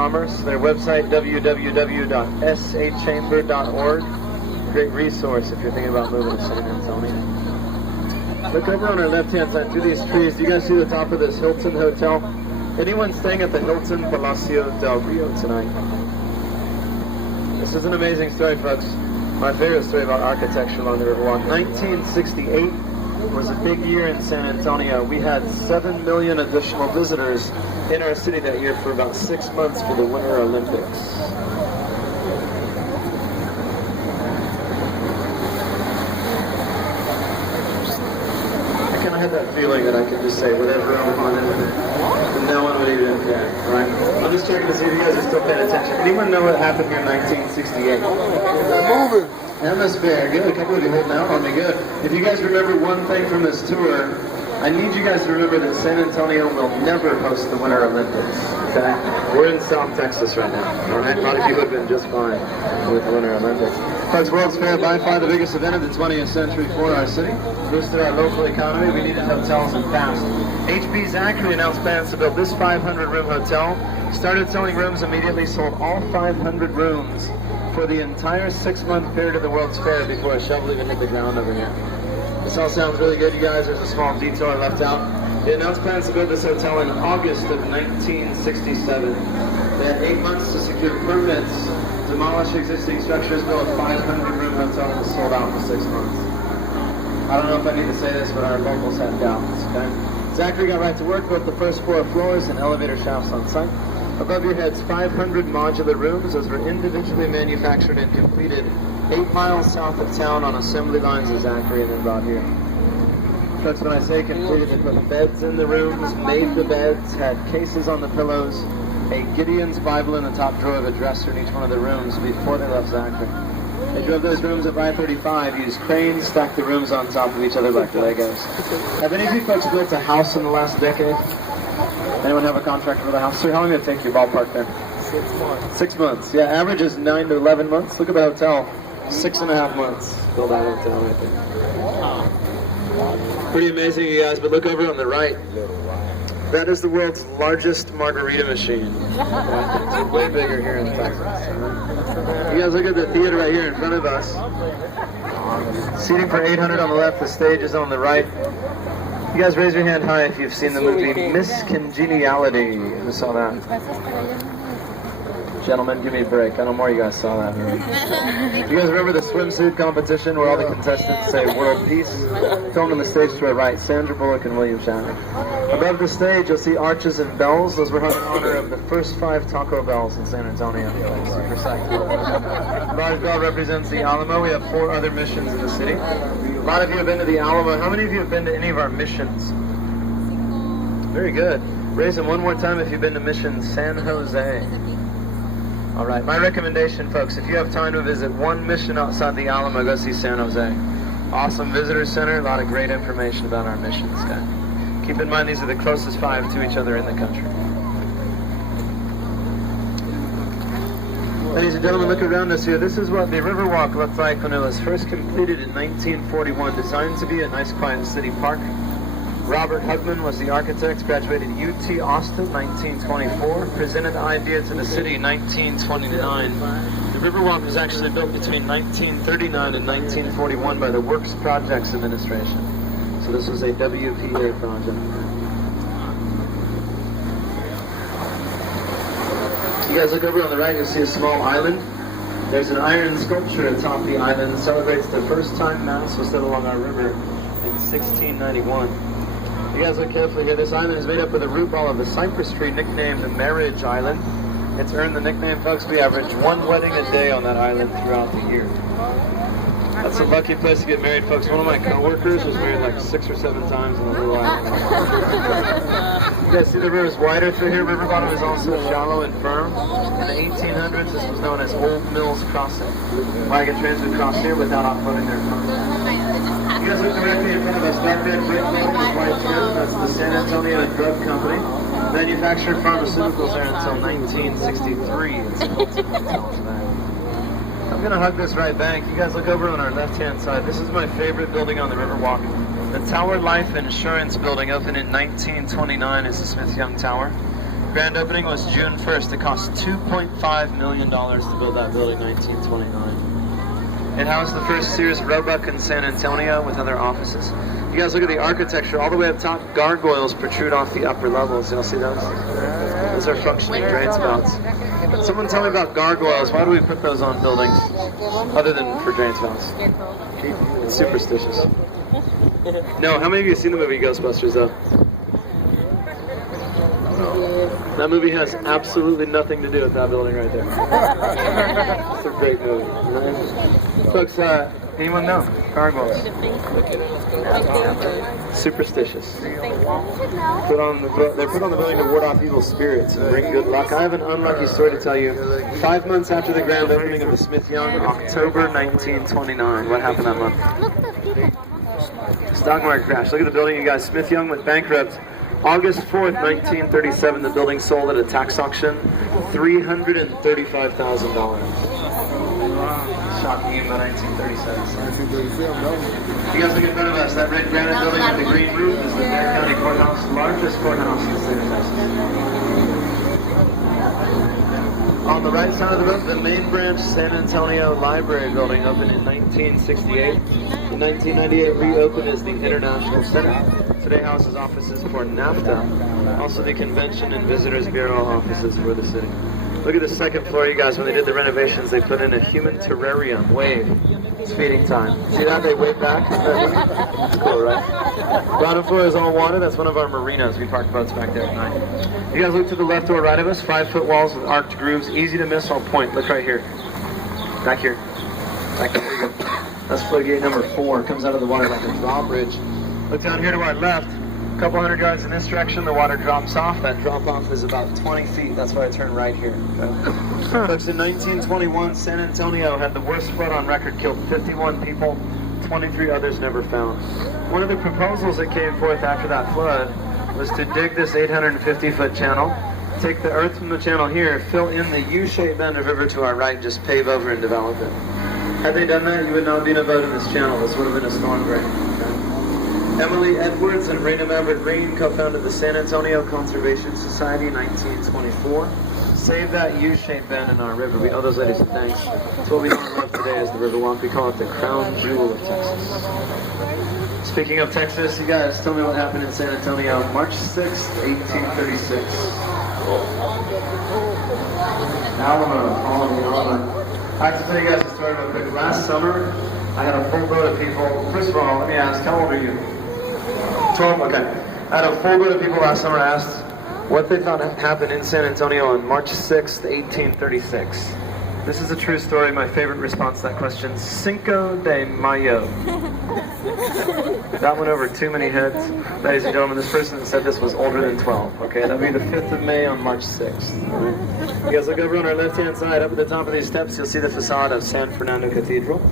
Commerce, their website www.sachamber.org. Great resource if you're thinking about moving to San Antonio. Look over on our left-hand side through these trees. Do you guys see the top of this Hilton Hotel? Anyone staying at the Hilton Palacio del Rio tonight? This is an amazing story, folks. My favorite story about architecture along the Riverwalk. 1968 was a big year in San Antonio. We had 7 million additional visitors in our city that year for about 6 months for the Winter Olympics. I had that feeling that I could just say whatever I wanted and no one would even care, right? I'm just checking to see if you guys are still paying attention. Anyone know what happened here in 1968? Moving. Hemisphere, good. A couple of you holding out on me, good. If you guys remember one thing from this tour, I need you guys to remember that San Antonio will never host the Winter Olympics, okay? We're in South Texas right now, all right? A lot of you have been just fine with the Winter Olympics. Folks, World's Fair, by far the biggest event of the 20th century for our city. Boosted our local economy. We needed hotels and fast. HB Zachary announced plans to build this 500-room hotel. Started selling rooms immediately, sold all 500 rooms for the entire 6-month period of the World's Fair before a shovel even hit the ground over here. This all sounds really good, you guys. There's a small detail I left out. They announced plans to build this hotel in August of 1967. They had 8 months to secure permits, demolish existing structures, build a 500-room hotel that was sold out for 6 months. I don't know if I need to say this, but our locals had doubts, okay? Zachary got right to work, built the first 4 floors and elevator shafts on site. Above your heads, 500 modular rooms. Those were individually manufactured and completed 8 miles south of town on assembly lines of Zachary and then brought here. That's when I say completed. They put beds in the rooms, made the beds, had cases on the pillows, a Gideon's Bible in the top drawer of a dresser in each one of the rooms before they left Zachary. They drove those rooms at I-35, used cranes, stacked the rooms on top of each other like Legos. Have any of you folks built a house in the last decade? Anyone have a contract for the house? Sir, how long did it take you ballpark there? 6 months. 6 months. Yeah, average is 9 to 11 months. Look at the hotel. 6.5 months. Build that hotel right there. Pretty amazing, you guys, but look over on the right. That is the world's largest margarita machine. It's way bigger here in Texas. You guys look at the theater right here in front of us. Seating for 800 on the left, the stage is on the right. You guys raise your hand high if you've seen the movie Miss Congeniality. Who saw that? Gentlemen, give me a break. I know more of you guys saw that movie. You guys remember the swimsuit competition where all the contestants say world peace? Filmed on the stage to our right, Sandra Bullock and William Shatner. Above the stage, you'll see arches and bells. Those were hung in honor of the first 5 Taco Bells in San Antonio. Super psyched. Large bell represents the Alamo. We have 4 other missions in the city. A lot of you have been to the Alamo. How many of you have been to any of our missions? Very good. Raise them one more time if you've been to Mission San Jose. All right, my recommendation, folks, if you have time to visit one mission outside the Alamo, go see San Jose. Awesome visitor center, a lot of great information about our missions. Okay? Keep in mind, these are the closest 5 to each other in the country. Ladies and gentlemen, look around us here. This is what the Riverwalk looked like when it was first completed in 1941, designed to be a nice, quiet city park. Robert Hugman was the architect, graduated UT Austin 1924, presented the idea to the city in 1929. The Riverwalk was actually built between 1939 and 1941 by the Works Projects Administration. So this was a WPA project. You guys look over on the right, you'll see a small island. There's an iron sculpture atop the island that celebrates the first time Mass was said along our river in 1691. You guys look carefully here. This island is made up of the root ball of the cypress tree, nicknamed the Marriage Island. It's earned the nickname, folks. We average 1 wedding a day on that island throughout the year. That's a lucky place to get married, folks. One of my co-workers was married like 6 or 7 times on the little island. You guys see the river's wider through here. River bottom is also shallow and firm. In the 1800s, this was known as Old Mills Crossing. Wagon trains would cross here without offloading their cars. You guys look directly in front of us. That red brick building is white trim. That's the San Antonio Drug Company. Manufactured pharmaceuticals there until 1963. It's called today. I'm going to hug this right bank. You guys look over on our left-hand side. This is my favorite building on the Riverwalk. The Tower Life Insurance Building, opened in 1929, is the Smith Young Tower. Grand opening was June 1st. It cost $2.5 million to build that building in 1929. It housed the first Sears Roebuck in San Antonio with other offices. You guys look at the architecture. All the way up top, gargoyles protrude off the upper levels. Y'all see those? Those are functioning drain spouts. Someone tell me about gargoyles. Why do we put those on buildings other than for drain spouts? It's superstitious. No, how many of you have seen the movie Ghostbusters though? That movie has absolutely nothing to do with that building right there. It's a great movie. Folks, anyone know? Gargoyles. Superstitious. They're put on the building to ward off evil spirits and bring good luck. I have an unlucky story to tell you. 5 months after the grand opening of the Smith-Young, October 1929. What happened that month? Stock market crash. Look at the building, you guys. Smith-Young went bankrupt. August 4th, 1937, the building sold at a tax auction, $335,000. Shocking about 1937. You guys look in front of us. That red granite building with the green roof is the Dare County Courthouse, largest courthouse in the state of Texas. On the right side of the road, the main branch San Antonio Library building opened in 1968. In 1998, reopened as the International Center. Today houses offices for NAFTA, also the Convention and Visitors Bureau offices for the city. Look at the second floor, you guys. When they did the renovations, they put in a human terrarium. Wave. It's feeding time. See that? They wave back. It's cool, right? Bottom floor is all water. That's one of our marinas. We park boats back there at night. You guys look to the left or right of us. 5-foot walls with arched grooves. Easy to miss. I'll point. Look right here. Back here. Back here. There you go. That's floodgate number 4. Comes out of the water like a drawbridge. Look down here to our left. A couple hundred yards in this direction, the water drops off. That drop off is about 20 feet. That's why I turn right here. Okay. Folks, in 1921, San Antonio had the worst flood on record, killed 51 people, 23 others never found. One of the proposals that came forth after that flood was to dig this 850-foot channel, take the earth from the channel here, fill in the U-shaped bend of river to our right, just pave over and develop it. Had they done that, you would not be in a boat in this channel. This would have been a storm drain. Okay. Emily Edwards and Raina Maverick Green co-founded the San Antonio Conservation Society in 1924. Save that U-shaped bend in our river. We owe those ladies some thanks. It's what we know and love today as the Riverwalk. We call it the crown jewel of Texas. Speaking of Texas, you guys, tell me what happened in San Antonio March 6th, 1836. Alamo, I have to tell you guys a story real quick. Last summer, I had a full boat of people. First of all, let me ask, how old are you? 12? Okay. I had a full boat of people last summer asked what they thought happened in San Antonio on March 6th, 1836. This is a true story. My favorite response to that question, Cinco de Mayo. That went over too many heads. Ladies and gentlemen, this person that said this was older than 12. Okay, that would be the 5th of May on March 6th. You guys look over on our left-hand side, up at the top of these steps, you'll see the facade of San Fernando Cathedral.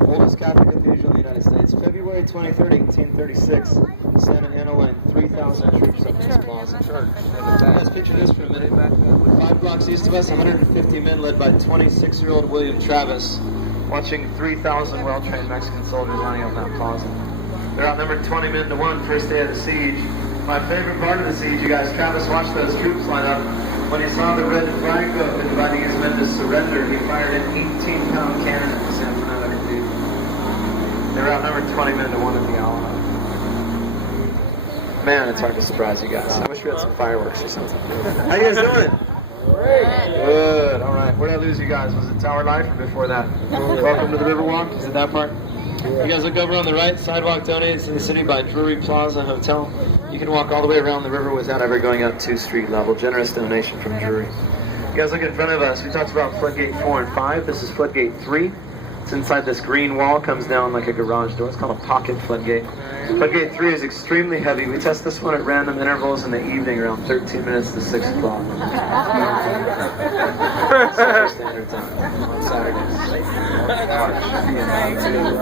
Oldest Catholic cathedral in the United States. February 23rd, 1836, Santa Ana lined 3,000 troops up this plaza. Let's picture this for a minute. Back 5 blocks east of us, 150 men led by 26-year-old William Travis, watching 3,000 well-trained Mexican soldiers lining up that plaza. They're outnumbered 20 men to 1 first day of the siege. My favorite part of the siege, you guys, Travis watched those troops line up. When he saw the red flag go up inviting his men to surrender, he fired an 18-pound cannon at the San Fernando Cathedral. They were outnumbered 20 men to 1 at the Alamo. Man, it's hard to surprise you guys. I wish we had some fireworks or something. How you guys doing? Great. Good. All right. Where did I lose you guys? Was it Tower Life or before that? Welcome to the Riverwalk. Is it that part? You guys look over on the right. Sidewalk donated to the city by Drury Plaza Hotel. You can walk all the way around the river without ever going up to street level. Generous donation from Drury. You guys look in front of us. We talked about floodgate 4 and 5. This is floodgate 3. It's inside this green wall, comes down like a garage door. It's called a pocket floodgate. Floodgate 3 is extremely heavy. We test this one at random intervals in the evening around 13 minutes to 6 o'clock. Standard time on Saturdays.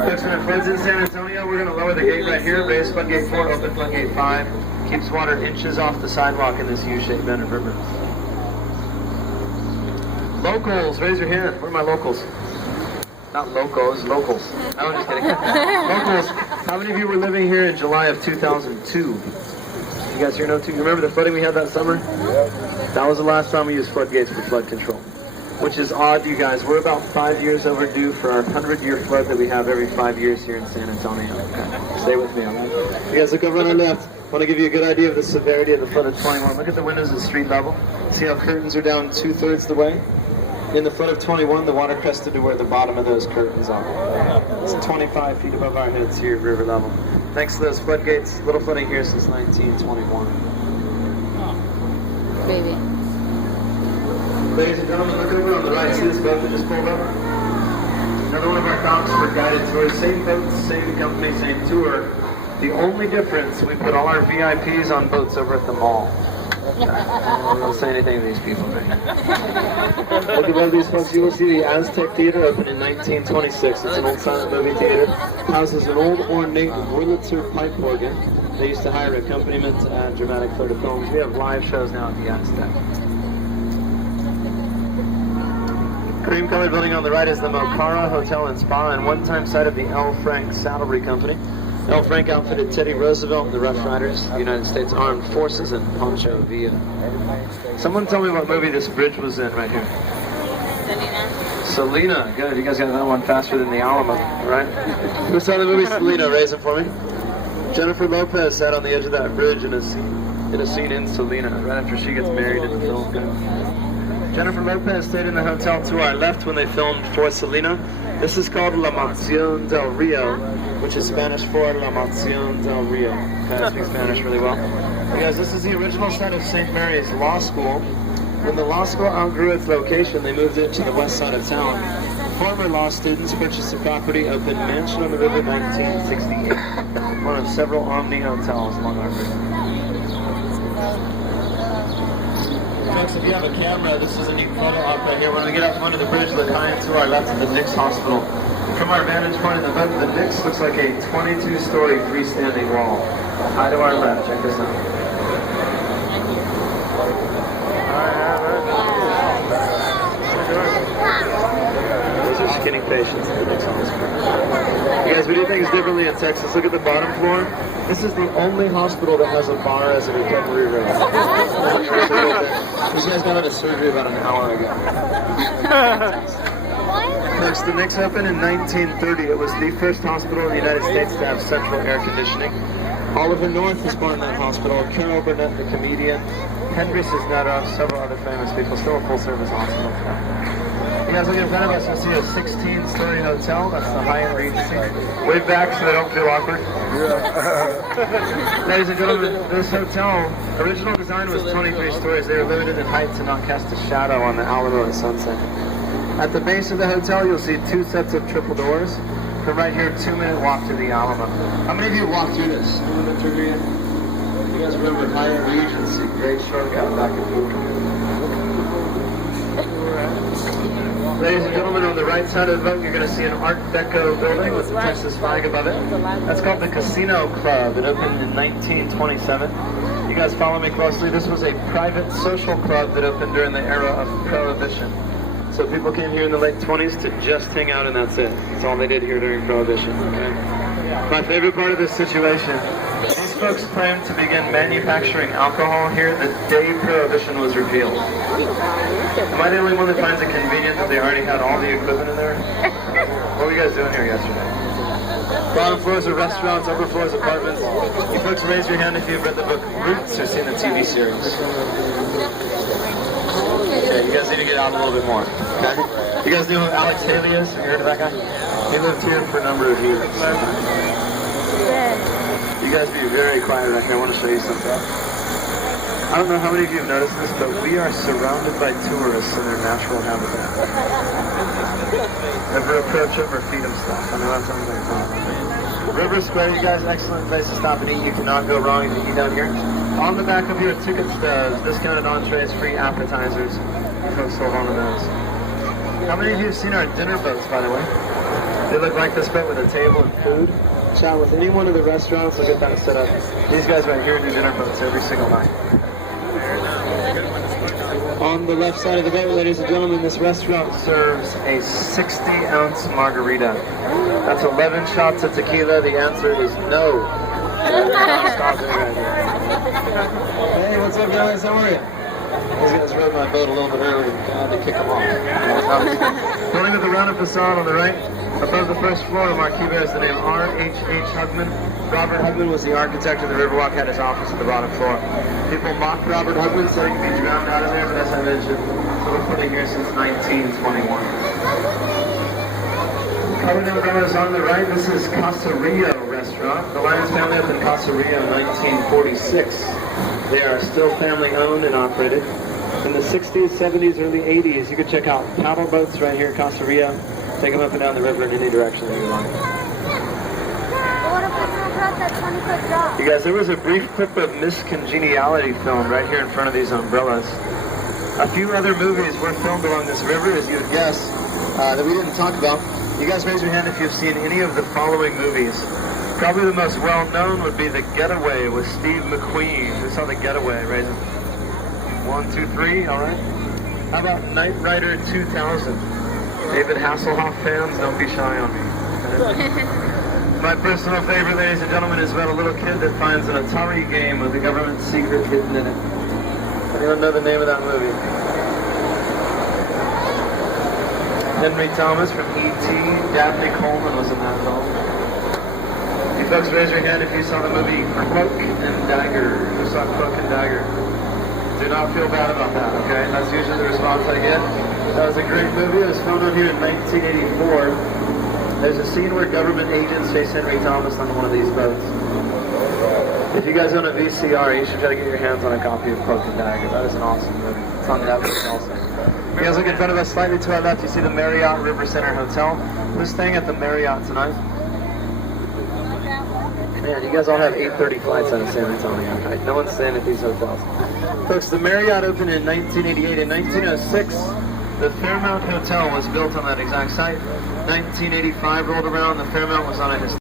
Folks, when it floods in San Antonio, we're going to lower the gate right here, raise floodgate 4, open floodgate 5. Keeps water inches off the sidewalk in this U-shaped bend of river. Locals, raise your hand. Where are my locals? Not locals, locals. No, I'm just kidding. Locals, how many of you were living here in July of 2002? You guys here know too? You remember the flooding we had that summer? That was the last time we used floodgates for flood control. Which is odd, you guys. We're about 5 years overdue for our 100-year flood that we have every 5 years here in San Antonio. Okay. Stay with me, all right? You guys look over on our left. I want to give you a good idea of the severity of the flood of 21. Look at the windows at street level. See how curtains are down 2/3 the way? In the flood of 21, the water crested to where the bottom of those curtains are. It's 25 feet above our heads here at river level. Thanks to those floodgates, little flooding here since 1921. Baby. Ladies and gentlemen, look over on the right. See this boat that just pulled up? Another one of our comps for guided tours. Same boat, same company, same tour. The only difference, we put all our VIPs on boats over at the mall. Don't say anything to these people, right? Look above these folks, you will see the Aztec Theater opened in 1926. It's an old silent movie theater. Houses an old ornate Wurlitzer pipe organ. They used to hire accompaniment to add dramatic flair to films. We have live shows now at the Aztec. Cream-colored building on the right is the Mocara Hotel and Spa, and one-time site of the L. Frank Saddlery Company. L. Frank outfitted Teddy Roosevelt and the Rough Riders, the United States Armed Forces, and Pancho Villa. Someone tell me what movie this bridge was in right here. Selena. Good. You guys got that one faster than the Alamo, right? Who saw the movie Selena? Raise it for me. Jennifer Lopez sat on the edge of that bridge in a scene in Selena, right after she gets married in the film. Good. Jennifer Lopez stayed in the hotel to our left when they filmed for Selena. This is called La Mansión del Rio, which is Spanish for La Mansión del Rio. Okay, I speak Spanish really well. You guys, this is the original site of St. Mary's Law School. When the law school outgrew its location, they moved it to the west side of town. Former law students purchased the property, opened Mansion on the River 1968, one of several Omni hotels along our river. Folks, if you have a camera, this is a neat photo op right here. When we get out from under the bridge, look high and to our left at the Nix Hospital. From our vantage point in the boat, the Nix looks like a 22-story freestanding wall. High to our left, check this out. Those are skinning patients at the Nix Hospital. You guys, we do things differently in Texas. Look at the bottom floor. This is the only hospital that has a bar as a recovery room. These guys got out of surgery about an hour ago. Next, the Nix opened in 1930. It was the first hospital in the United States to have central air conditioning. Oliver North was born in that hospital. Carol Burnett, the comedian. Henry Cisneros, several other famous people. Still a full-service hospital today. You guys look in front of us, you'll see a 16-story hotel. That's the Hyatt Regency. Wave back so they don't feel awkward. Ladies and gentlemen, this hotel, original design was 23 stories. They were limited in height to not cast a shadow on the Alamo and Sunset. At the base of the hotel, you'll see 2 sets of triple doors. From right here, 2-minute walk to the Alamo. How many of you walked through this? Anyone been through here? You guys remember Hyatt Regency? Great shortcut back and forth. Ladies and gentlemen, on the right side of the boat, you're going to see an Art Deco building with the Texas flag above it. That's called the Casino Club. It opened in 1927. You guys follow me closely. This was a private social club that opened during the era of Prohibition. So people came here in the late 20s to just hang out, and that's it. That's all they did here during Prohibition. Okay? My favorite part of this situation, these folks claimed to begin manufacturing alcohol here the day Prohibition was repealed. Am I the only one that finds it convenient that they already had all the equipment in there? What were you guys doing here yesterday? Bottom floors are restaurants, upper floors apartments. You folks raise your hand if you've read the book Roots or seen the TV series. Okay, you guys need to get out a little bit more. Okay? You guys know who Alex Haley is? Have you heard of that guy? He lived here for a number of years. You guys be very quiet right here. I want to show you something. I don't know how many of you have noticed this, but we are surrounded by tourists in their natural habitat. Never approach them or feed them stuff. I know that sounds like fun. River Square, you guys, excellent place to stop and eat. You cannot go wrong if you eat down here. On the back of your ticket stubs, discounted entrees, free appetizers. You folks hold on to those. How many of you have seen our dinner boats, by the way? They look like this boat with a table and food. Chat with any one of the restaurants, look at that set up. These guys right here do dinner boats every single night. On the left side of the boat, ladies and gentlemen, this restaurant serves a 60-ounce margarita. That's 11 shots of tequila. The answer is no. Stop it right here. Hey, what's up, guys? How are you? These guys rode my boat a little bit early. I had to kick them off. Building with the rounded facade on the right. Above the first floor, the marquee bears the name R.H.H. Hugman. Robert Hugman was the architect of the Riverwalk, had his office at the bottom floor. People mocked Robert Hugman, said he could be drowned out of there, but as I mentioned, so we're putting here since 1921. Coming down the road on the right, this is Casa Rio restaurant. The Lyons family opened Casa Rio in 1946. They are still family owned and operated. In the 60s, 70s, early 80s, you could check out paddle boats right here at Casa Rio. Take them up and down the river in any direction that you like. You guys, there was a brief clip of Miss Congeniality filmed right here in front of these umbrellas. A few other movies were filmed along this river, as you would guess, that we didn't talk about. You guys raise your hand if you've seen any of the following movies. Probably the most well-known would be The Getaway with Steve McQueen. Who saw The Getaway? Raise it. 1, 2, 3, all right. How about Knight Rider 2000? David Hasselhoff fans, don't be shy on me. My personal favorite, ladies and gentlemen, is about a little kid that finds an Atari game with a government secret hidden in it. Anyone know the name of that movie? Henry Thomas from E.T. Dabney Coleman was in that film. You folks raise your hand if you saw the movie Cloak and Dagger. Who saw Cloak and Dagger? Do not feel bad about that, okay? That's usually the response I get. That was a great movie. It was filmed on here in 1984. There's a scene where government agents chase Henry Thomas on one of these boats. If you guys own a VCR, you should try to get your hands on a copy of Cloak and Dagger. That is an awesome movie. It's on Netflix also. You guys look in front of us, slightly to our left, you see the Marriott River Center Hotel. Who's staying at the Marriott tonight? Man, you guys all have 8:30 flights out of San Antonio, right? No one's staying at these hotels. Folks, the Marriott opened in 1988. In 1906, the Fairmount Hotel was built on that exact site. 1985 rolled around, the Fairmount was on a